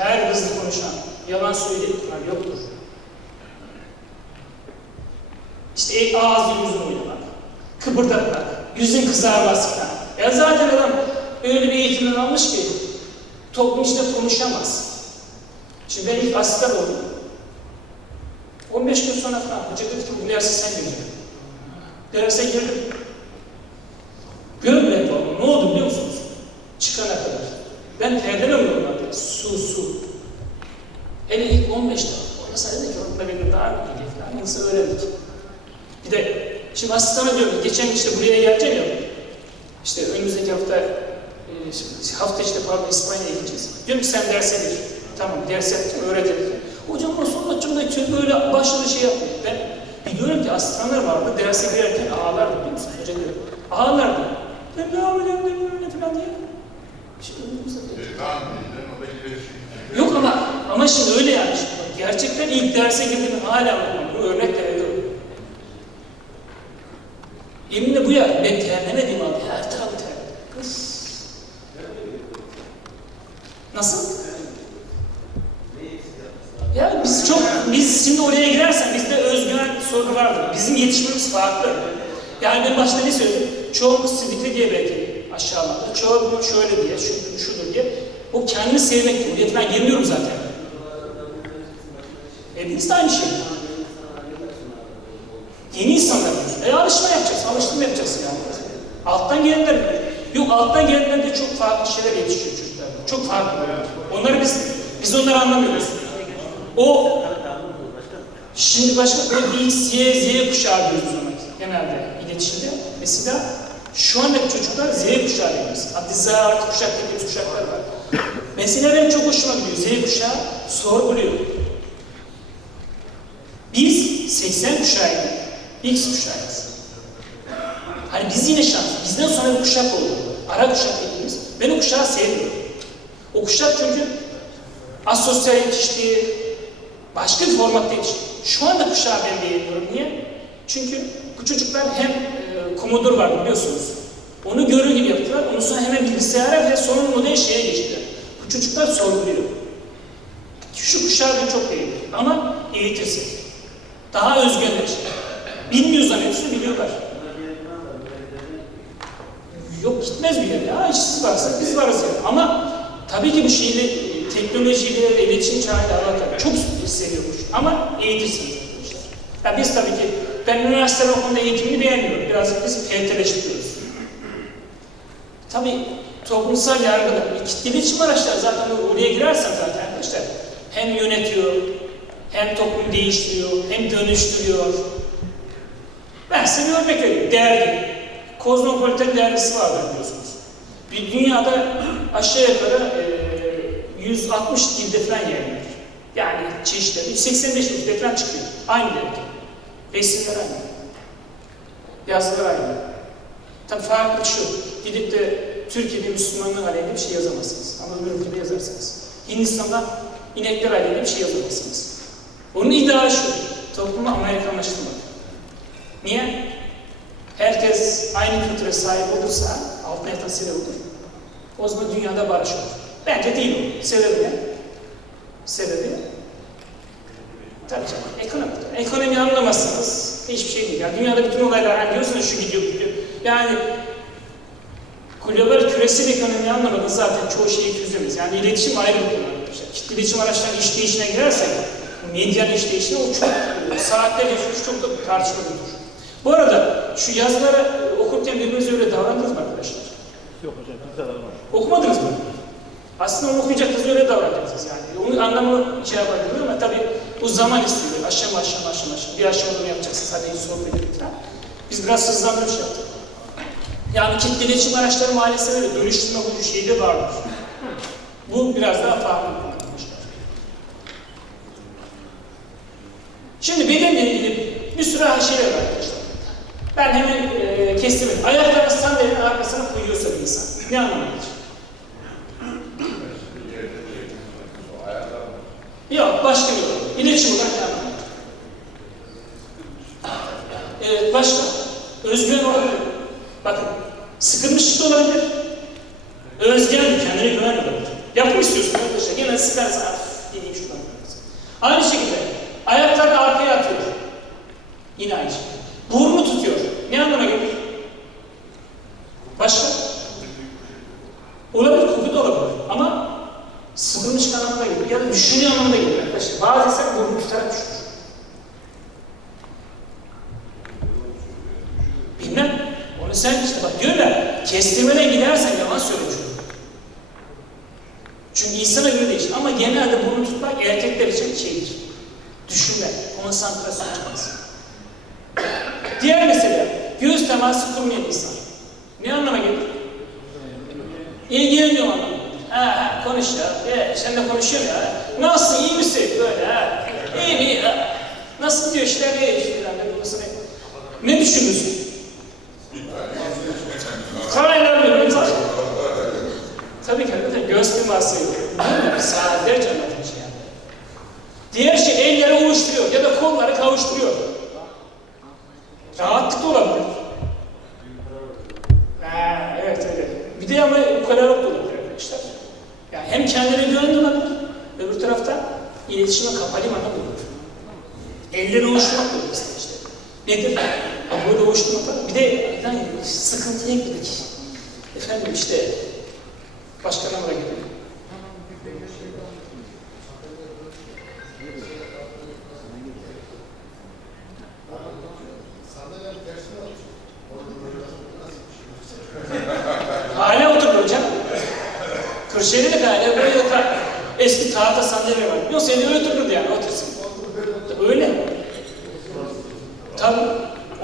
her hızlı konuşan, yalan söyleyenler yoktur. İşte ağzı yüzünü oynamak, kıpırdatmak, yüzün kızarması falan. Ya zaten adam öyle bir eğitimden almış ki toplum içinde konuşamaz. Şimdi ben ilk asistan oldum. 15 gün sonra falan hoca dedi ki bu derse sen gireceksin. Derse girdim. Böyle yapalım. Ne oldu biliyor musunuz? Çıkana kadar. Ben terlemem normalde. Su su. Hele ilk 15 dakika. Orada sana dedi ki orada benim daha bir geliyor falan. Neyse öğrendik. Bir de şimdi diyorum geçen işte buraya geleceğim ya. İşte önümüzdeki hafta e, hafta işte pardon İspanya'ya gideceğiz. Diyorum ki sen derse gir. Tamam ders yapacağım öğretelim. Hocam nasıl anlatacağım da çünkü böyle başladı şey yapmıyor. Ben biliyorum ki asistanlar vardı derse girerken ağlardı biliyor musun? Hoca diyor. Ağlardı. Ben ne yapacağım ben ne falan diye. Şimdi önümüzde de- Tamam, o da iletişim. Yok ama ama şimdi öyle yani. Gerçekten ilk derse girdiğimi hala unutmam. Bu örnek de veriyorum. Yeminle bu ya. Ben terlemedim abi. Her tarafı terledim. Üf. Nasıl? Ya biz çok, şimdi oraya girersen bizde özgüven sorunu vardır. Bizim yetişmemiz farklı. Yani ben başta ne söyledim? Çoğumuz sidikli diye belki aşağılarda. Çoğu bunu şöyle diye, şudur, şudur diye. O kendini sevmek diyor. Ben girmiyorum zaten. Hepimiz de aynı şey. Yeni insanlar. E alışma yapacaksın, alıştırma yapacaksın yani. Alttan gelenler, yok alttan gelenler de çok farklı şeyler yetişiyor çocuklar. Çok farklı. Onları biz, biz onları anlamıyoruz. O Şimdi başka böyle X, Y, Z kuşağı diyoruz o zaman genelde iletişimde. Mesela şu andaki çocuklar Z kuşağı diyoruz. Hatta Z artı kuşak dediğimiz kuşaklar var. Mesela benim çok hoşuma gidiyor. Z kuşağı sorguluyor. Biz 80 kuşağıydık. X kuşağıyız. Hani biz yine şans. Bizden sonra bir kuşak oldu. Ara kuşak dediğimiz. Ben o kuşağı sevmiyorum. O kuşak çünkü asosyal yetişti, başka bir formatta yetişti. Şu anda kuşağı ben beğeniyorum. Niye? Çünkü bu çocuklar hem e, Commodore var biliyorsunuz. Onu görür gibi yaptılar. Ondan sonra hemen bilgisayara ve sonra model şeye geçtiler. Bu çocuklar sorguluyor. Şu kuşağı ben çok beğeniyorum. Ama eğitirsin. Daha özgürler. Bilmiyor zannediyorsun, biliyorlar. Yok gitmez bir yere ya. İşsiz varsa biz varız yani. Ama tabii ki bu şeyle, teknolojiyle ve iletişim çağıyla alakalı çok seviyormuş. Ama eğitirsiniz arkadaşlar. Ya biz tabii ki, ben üniversite okulunda eğitimini beğenmiyorum. Birazcık biz PT'leştiriyoruz. Tabii toplumsal yargıda, kitle iletişim araçları zaten oraya girersen zaten arkadaşlar hem yönetiyor, hem toplum değiştiriyor, hem dönüştürüyor. Ben size bir örnek vereyim. Dergi. Kozmopolitan dergisi vardır biliyorsunuz. Bir dünyada aşağı yukarı e, 160 dilde falan yayınlanır. Yani çeşitli. 185 dilde falan çıkıyor. Aynı dergi. Resimler aynı. Yazılar aynı. Tabii farkı şu. Gidip de Türkiye'de Müslümanlık aleyhinde bir şey yazamazsınız. Ama öbür ülkede yazarsınız. Hindistan'da inekler aleyhinde bir şey yazamazsınız. Onun iddiası şu. Toplumu Amerikanlaştırmak. Niye? Herkes aynı kültüre sahip olursa, altına yatan olur. O zaman dünyada barış olur. Bence değil o. Sebebi ne? Sebebi Tabii canım, ekonomi. Ekonomi anlamazsanız hiçbir şey değil. Yani dünyada bütün olaylar, hani diyorsunuz şu gidiyor, gidiyor. Yani global küresel ekonomiyi anlamadığınız zaten çoğu şeyi çözemez. Yani iletişim ayrı bir konu arkadaşlar. Kitle iletişim araçlarının işleyişine girersek, medyanın işleyişine o çok saatlerce sürüş çok da tartışmalıdır. Bu arada şu yazıları okurken birbirinize öyle davrandınız mı arkadaşlar? Yok hocam biz de davranmadık. Okumadınız mı? Aslında onu okuyacaksınız, öyle davranacaksınız yani. Onun anlamını şey yapabilir ama tabii bu zaman istiyor. Aşama aşama aşama aşama. Bir aşama bunu yapacaksınız, hadi sohbet edelim falan. Biz biraz hızlandırmış yaptık. Yani kitle iletişim araçları maalesef öyle dönüştürme bu şeyde vardır. Bu biraz daha farklı arkadaşlar. Şimdi bedenle ilgili bir sürü şey var arkadaşlar. Ben hemen e, kestim. Ayaklarını sandalyenin arkasına koyuyorsa bir insan. Ne anlamı gelir? Yok, başka bir konu. İletişim olarak ne anlamı gelir? Evet, başka. Özgüven olabilir. Bakın, sıkılmışlık da olabilir. Özgüven, kendine güven olabilir. Yapım istiyorsun arkadaşlar. Gene sıkarsan Sıkılmış anlamına geliyor ya da düşünüyor anlamına geliyor arkadaşlar. Bazı insan burnu tutarak düşünür. Bilmem. Onu sen işte bak diyor ya kestirmene gidersen yalan söylemiş olur. Çünkü insana göre değişir. Ama burnu tutmak erkekler için şeydir. Düşünme, konsantrasyon çıkması. Diğer mesele, göz teması kurmayan insan. Ne anlama gelir? İlgileniyor anlamı. Ha, ha konuş ya. E, sen de konuşuyorum ya. Nasılsın, iyi misin? Böyle ha. İyi mi? Ha. Nasıl diyor işler, iyi işler. Ne, düşünüyorsun? Karayla bir tabii. Tabii ki göz teması yok. Değil mi? Saatlerce anlatmış yani. Diğer şey elleri ovuşturuyor ya da kolları kavuşturuyor. Rahatlık da olabilir. Ha, evet öyle. Bir de ama ukalalık da olabilir arkadaşlar. Yani hem kendine güven olabilir, öbür tarafta iletişime kapalı mana bulunur. Elleri ovuşturmak da olur işte. Nedir? Ha, böyle ovuşturmak var. Bir de yani sıkıntıya girdik. Efendim işte başka numara geliyor. Hala oturdu hocam. Kırşehir'de de hala böyle yok. Eski tahta sandalye var. Yok seni oturdu yani otursun. Öyle. Tabii.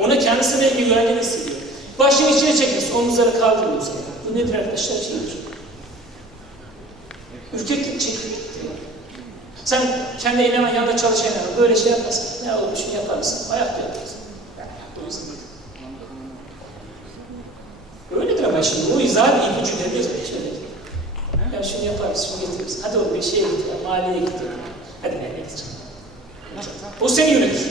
Ona kendisine ilgili güvenliğini hissediyor. Başını içine çekmiş, omuzları kaldırıyor. Bu nedir arkadaşlar? Şeydir. Ürkeklik çekiyor. Sen kendi eleman yanında çalışan eleman böyle şey yapmasın. Ne olur şunu yapar mısın? Ayakta yaparsın. Yani yüzden değil. Öyledir ama şimdi o izah veriyor zaten şöyle. Ya şunu yapar mısın, şunu getirir misin? Hadi oğlum bir şeye git ya, mahalleye git. Hadi nereye gideceğim? O seni yönetir.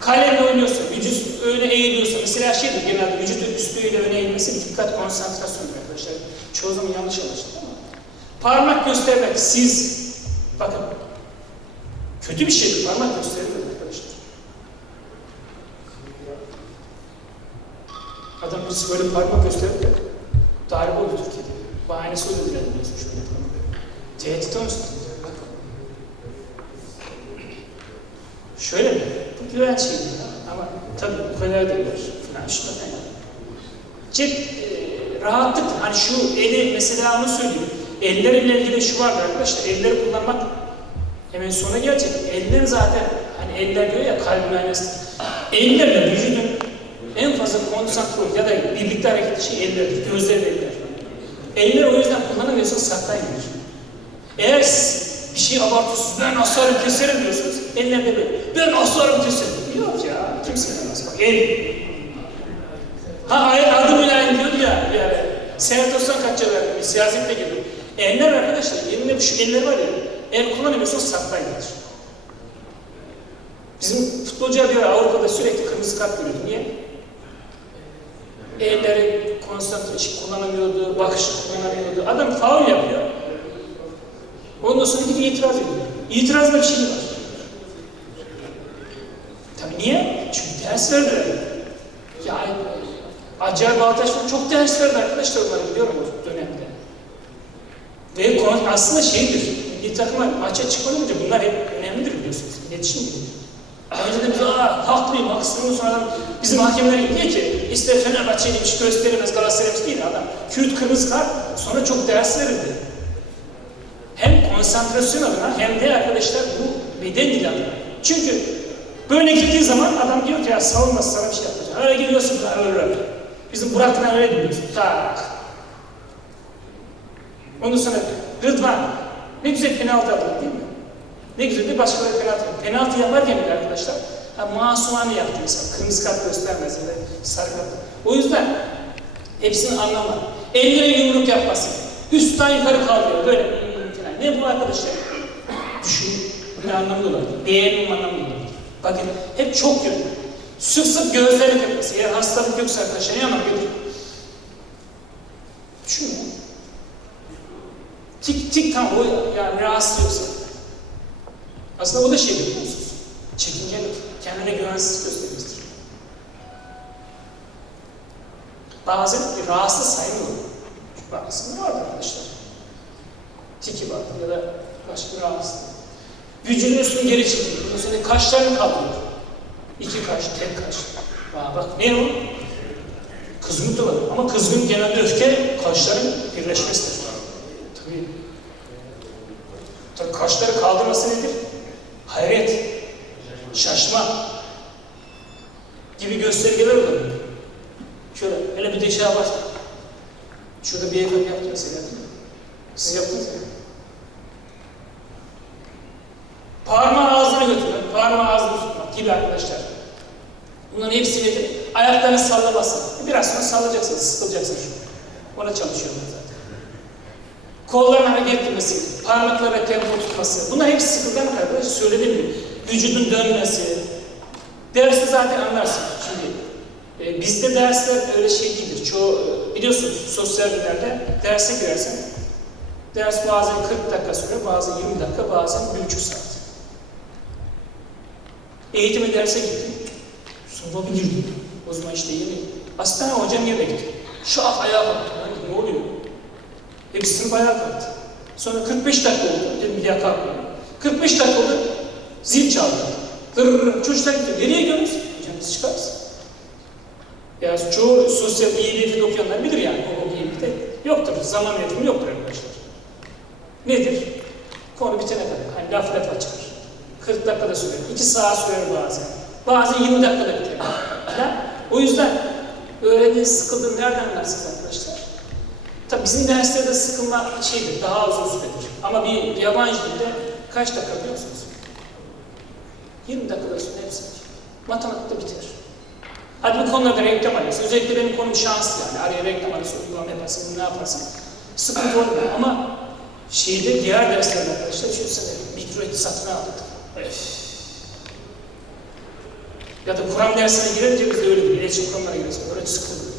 Kalemle oynuyorsun, vücut öne eğiliyorsun. Mesela şeydir genelde vücut üstüyle öne eğilmesi dikkat konsantrasyonu arkadaşlar. Çoğu zaman yanlış anlaşılır. Parmak göstermek, siz, bakın, kötü bir şeydir parmak gösterilir arkadaşlar. Adam birisi böyle parmak gösterip de darbe oldu Türkiye'de. Bahanesi öyle bile biliyorsun şöyle parmak. Tehdit olmuşsun. Şöyle mi? Bu güven şeydi. Ama tabii bu kadar değil. Falan şuna falan. Cep e, rahatlık, hani şu eli mesela onu söyleyeyim. Ellerle ilgili şu vardır arkadaşlar. Elleri kullanmak hemen sonra gelecek. Eller zaten hani eller diyor ya kalbin aynası. Ellerle vücudun en fazla konsantre ya da birlikte hareket şey ellerdir. Gözler eller. Eller o yüzden kullanamıyorsanız saklayın. Eğer siz bir şey abartıyorsunuz, ben asarım keserim diyorsunuz, ellerinde böyle, ben asarım keserim. Yok ya, kimse demez. Bak el. Ha adım ile aynı diyordu ya, yani Seyahat olsan kaç yıl verdim, siyasette girdim. Eller arkadaşlar, elinde şu eller var ya, el kullanamıyorsanız saklayın. Bizim futbolcular bir ara Avrupa'da sürekli kırmızı kart görüyordu. Niye? Elleri konsantre hiç kullanamıyordu, bakışı kullanamıyordu. Adam faul yapıyor. Ondan sonra gidiyor itiraz ediyor. İtirazda bir şey var. Tabii niye? Çünkü ders verdiler. Ya Acayip Baltaş'ın çok ders verdi arkadaşlar onları biliyorum o dönemde. Ve konu aslında şeydir, bir takıma maça önce bunlar hep önemlidir biliyorsunuz. İletişim gibi. Önceden biz aa haklıyım, haksızlığım sonra bizim hakemler diyor ki ister Fenerbahçe'ymiş gösteremez Galatasaray'mış değil adam. Kürt kırmızı kart sonra çok ders verildi. Hem konsantrasyon adına hem de arkadaşlar bu beden dili adına. Çünkü böyle gittiği zaman adam diyor ki ya savunması sana bir şey yapacak. Öyle geliyorsun da öyle öyle. Bizim Burak'la öyle biliyorsun. Tak. Ondan sonra Rıdvan. Ne güzel penaltı aldı değil mi? Ne güzel de başkaları penaltı yaptı. Penaltı yaparken bile arkadaşlar ha, masumane yaptı mesela. Kırmızı kart göstermez ya da sarı kart. O yüzden hepsini anlama. Elleri yumruk yapmasın. Üstten yukarı kaldırıyor. Böyle. Ne bu arkadaşlar? Düşün. Ne anlamda olabilir? Değerin anlamda olabilir. Bakın hep çok yönlü. Sık sık gözlerini kapatması. Eğer hastalık yoksa arkadaşlar ne anlam götür? Düşünün. Tik tik tam o yani rahatsız yoksa. Aslında o da şey biliyor musunuz? Çekingelik, kendine güvensiz göstermesidir. Bazen bir rahatsız saymıyor. Bazısında vardır arkadaşlar. tiki var ya da başka bir rahatsızlık. Vücudun üstünü geri çekiyor. Ondan sonra kaşlarını kaldırıyor. İki kaş, tek kaş. Aa, bak ne o? Kızgınlık da var. Ama kızgın genelde öfke kaşların birleşmesidir. Tabii. Tabii kaşları kaldırması nedir? Hayret, şaşma gibi göstergeler olur. Şöyle, hele bir de şey yapar. Şurada bir evlat yaptı mesela? Siz yaptınız mı? Parmağı ağzına götürmek, parmağı ağzına tutmak gibi arkadaşlar. Bunların hepsi nedir? Ayaklarını sallamasın. Biraz sonra sallayacaksınız, sıkılacaksınız. Ona zaten. Kolların hareket etmesi, parmaklara tempo tutması. Bunlar hepsi sıkılgan arkadaşlar. Söylediğim gibi. Vücudun dönmesi. Derste zaten anlarsın. Şimdi e, bizde dersler öyle şey değildir. Çoğu, e, biliyorsunuz sosyal bilimlerde derse girersen ders bazen 40 dakika sürüyor, bazen 20 dakika, bazen 1,5 saat. Eğitime derse gittim. Sonra bir girdim. O zaman işte yeni. Hastane hocam yerine gitti. Şah ayağa kalktı. Ben dedim, ne oluyor? Hepsi sınıf ayağa kalktı. Sonra 45 dakika oldu. Dedim bir daha kalkmayalım. 45 dakika oldu. Zil çaldı. Hırrrr. Çocuklar gitti. Nereye gidiyorsunuz? Hocam biz çıkarız. Ya çoğu sosyal İEBT'de okuyanlar bilir yani. O İEBT'de yoktur. Zaman yönetimi yoktur arkadaşlar. Nedir? Konu bitene kadar. Hani laf laf açar. 40 dakikada sürer. 2 saat sürer bazen. Bazen 20 dakikada. Falan. O yüzden öğrendiğin sıkıldığını nereden anlarsınız arkadaşlar? Tabii bizim derslerde sıkılma şeydir, daha uzun süredir. Ama bir yabancı dilde kaç dakika biliyor musunuz? 20 dakikada sonra hepsi bitiyor. Matematikte biter. Hadi bu konularda reklam arası. Özellikle benim konum şans yani. Araya reklam arası uygulama yaparsın, bunu ne yaparsın. Sıkıntı olmuyor ama şeyde diğer derslerde arkadaşlar düşünsene mikro iktisatını aldık. Öf. Ya da Kur'an dersine girince biz de öyle bir iletişim kuramlara giriyoruz. Öyle sıkılıyor.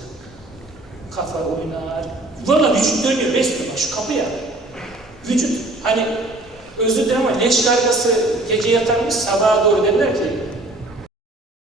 Kafa oynar. Valla vücut dönüyor, besliyor. Şu kapı ya. Vücut hani özür dilerim ama leş kargası gece yatarmış sabaha doğru derler ki